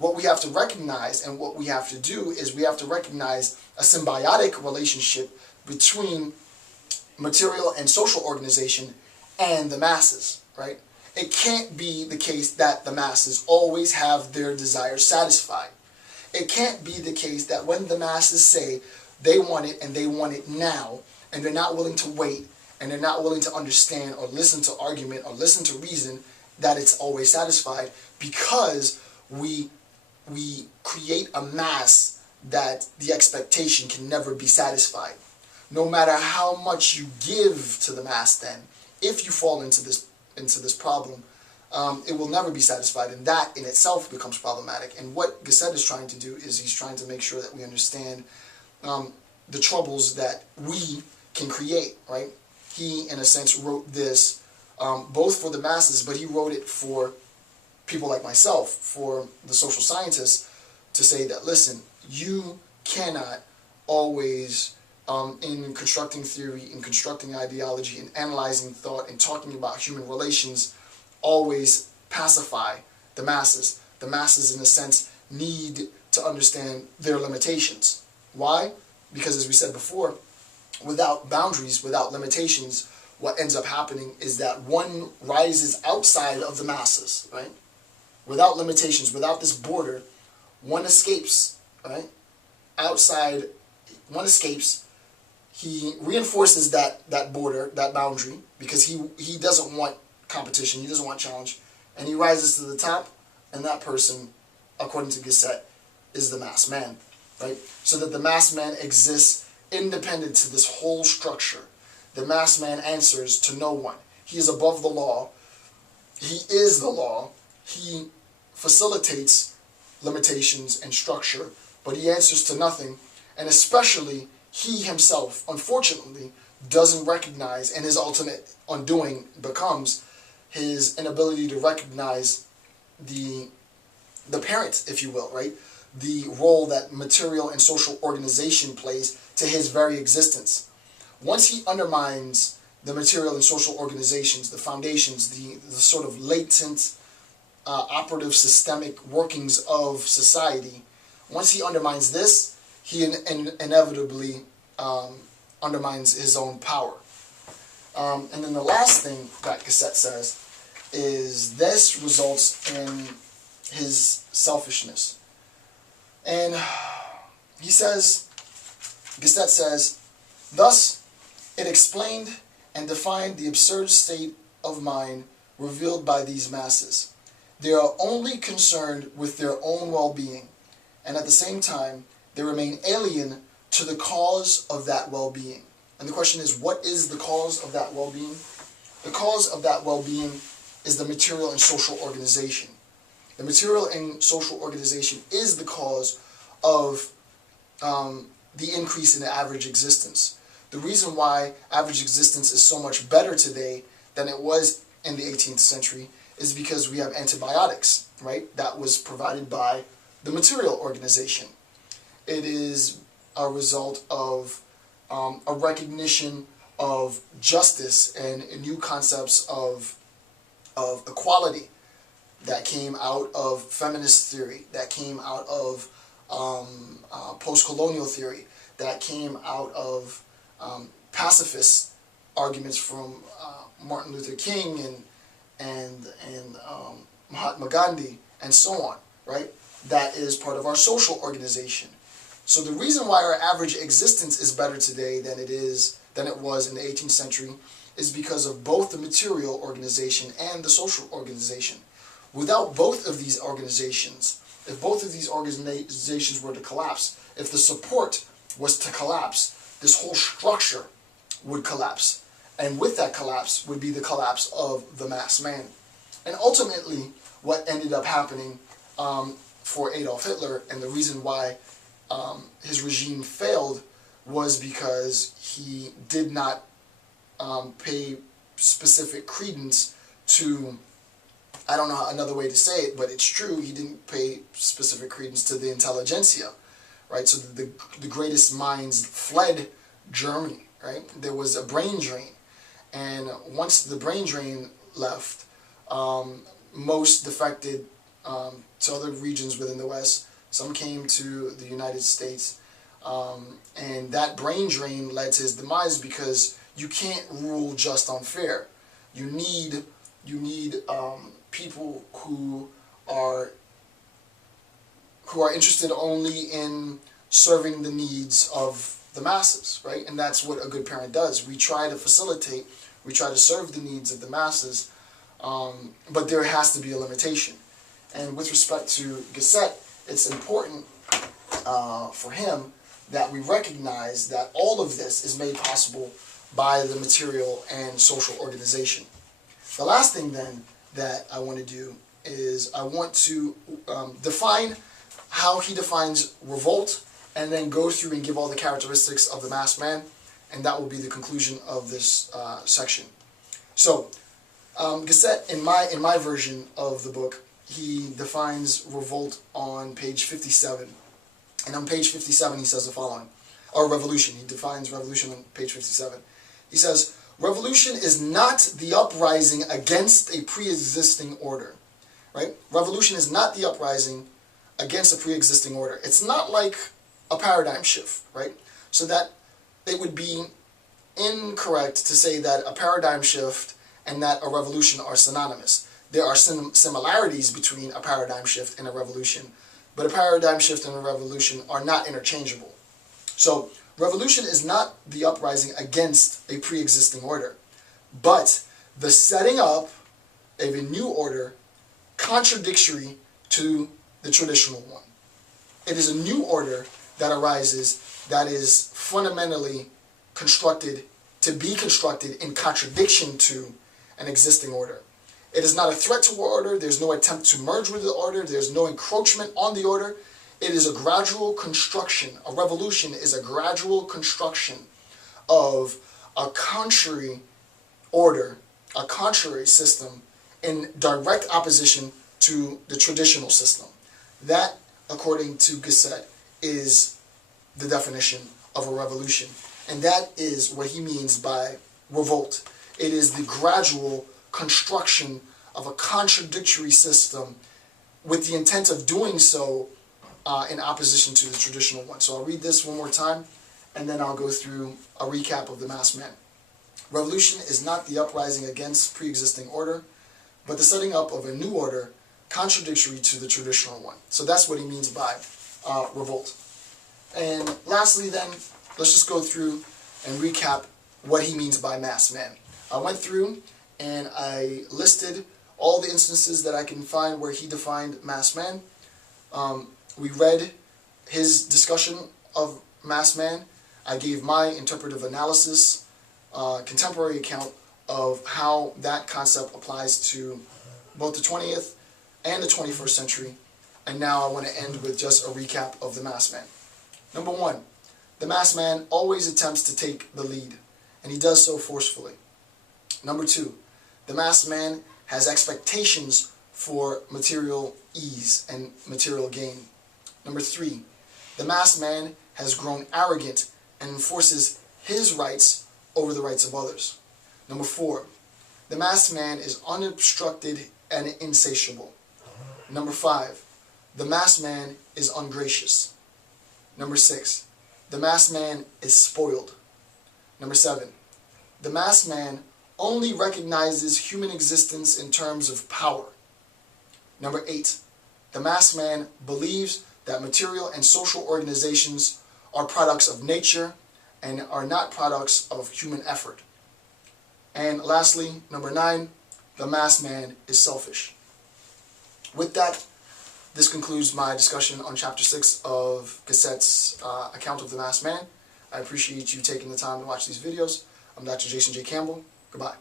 what we have to recognize and what we have to do is we have to recognize a symbiotic relationship between material and social organization and the masses, right? It can't be the case that the masses always have their desires satisfied. It can't be the case that when the masses say they want it and they want it now, and they're not willing to wait, and they're not willing to understand or listen to argument or listen to reason, that it's always satisfied, because we create a mass that the expectation can never be satisfied. No matter how much you give to the mass, then, if you fall into this problem, it will never be satisfied, and that in itself becomes problematic. And what Gasset is trying to do is he's trying to make sure that we understand the troubles that we can create, right? He, in a sense, wrote this both for the masses, but he wrote it for people like myself, for the social scientists, to say that, listen, you cannot always, in constructing theory, in constructing ideology, in analyzing thought, and talking about human relations, always pacify the masses. The masses, in a sense, need to understand their limitations. Why? Because, as we said before, without boundaries, without limitations, what ends up happening is that one rises outside of the masses, right? Without limitations, without this border, one escapes, right? Outside, one escapes. He reinforces that border, that boundary, because he doesn't want competition, he doesn't want challenge, and he rises to the top, and that person, according to Gasset, is the mass man, right? So that the mass man exists independent to this whole structure. The mass man answers to no one. He is above the law. He is the law. He facilitates limitations and structure, but he answers to nothing. And especially, he himself, unfortunately, doesn't recognize, and his ultimate undoing becomes his inability to recognize the parent, if you will, right? The role that material and social organization plays to his very existence. Once he undermines the material and social organizations, the foundations, the sort of latent, operative, systemic workings of society, once he undermines this, he inevitably undermines his own power. And then the last thing that Gasset says is this results in his selfishness. And he says, Gasset says, thus it explained and defined the absurd state of mind revealed by these masses. They are only concerned with their own well-being, and at the same time, they remain alien to the cause of that well-being. And the question is, what is the cause of that well-being? The cause of that well-being is the material and social organization. The material and social organization is the cause of the increase in the average existence. The reason why average existence is so much better today than it was in the 18th century is because we have antibiotics, right? That was provided by the material organization. It is a result of a recognition of justice and new concepts of equality that came out of feminist theory, that came out of post-colonial theory, that came out of pacifist arguments from Martin Luther King and Mahatma Gandhi and so on, right? That is part of our social organization. So the reason why our average existence is better today than it was in the 18th century is because of both the material organization and the social organization. Without both of these organizations, if both of these organizations were to collapse, if the support was to collapse, this whole structure would collapse. And with that collapse would be the collapse of the mass man. And ultimately, what ended up happening for Adolf Hitler, and the reason why his regime failed, was because he did not pay specific credence to, I don't know another way to say it, but it's true, he didn't pay specific credence to the intelligentsia, right? So the greatest minds fled Germany, right? There was a brain drain. And once the brain drain left, most defected to other regions within the West. Some came to the United States. And that brain drain led to his demise, because you can't rule just on fair. You need people who are interested only in serving the needs of the masses, right? And that's what a good parent does. We try to facilitate, we try to serve the needs of the masses, but there has to be a limitation. And with respect to Gasset, it's important for him that we recognize that all of this is made possible by the material and social organization. The last thing then that I want to do is I want to define how he defines revolt, and then go through and give all the characteristics of the masked man, and that will be the conclusion of this section. So, Gasset, in my version of the book, he defines revolt on page 57. And on page 57 he says the following, or revolution, he defines revolution on page 57. He says, revolution is not the uprising against a pre-existing order, right? Revolution is not the uprising against a pre-existing order. It's not like a paradigm shift, right? So that it would be incorrect to say that a paradigm shift and that a revolution are synonymous. There are similarities between a paradigm shift and a revolution, but a paradigm shift and a revolution are not interchangeable. So, revolution is not the uprising against a pre-existing order, but the setting up of a new order contradictory to the traditional one. It is a new order that arises that is fundamentally constructed to be constructed in contradiction to an existing order. It is not a threat to order. There's no attempt to merge with the order. There's no encroachment on the order. It is a gradual construction. A revolution is a gradual construction of a contrary order, a contrary system, in direct opposition to the traditional system. That, according to Gasset, is the definition of a revolution. And that is what he means by revolt. It is the gradual construction of a contradictory system with the intent of doing so in opposition to the traditional one. So I'll read this one more time, and then I'll go through a recap of the masked man. Revolution is not the uprising against pre-existing order, but the setting up of a new order contradictory to the traditional one. So that's what he means by revolt. And lastly then, let's just go through and recap what he means by masked man. I went through and I listed all the instances that I can find where he defined masked man. We read his discussion of masked man. I gave my interpretive analysis, contemporary account of how that concept applies to both the 20th and the 21st century. And now I want to end with just a recap of the masked man. Number one, the masked man always attempts to take the lead, and he does so forcefully. Number two, the masked man has expectations for material ease and material gain. Number three, the masked man has grown arrogant and enforces his rights over the rights of others. Number four, the masked man is unobstructed and insatiable. Number five, the masked man is ungracious. Number six, the masked man is spoiled. Number seven, the masked man only recognizes human existence in terms of power. Number eight, the masked man believes that material and social organizations are products of nature and are not products of human effort. And lastly, number nine, the masked man is selfish. With that, this concludes my discussion on Chapter 6 of Gasset's account of the masked man. I appreciate you taking the time to watch these videos. I'm Dr. Jason J. Campbell. Goodbye.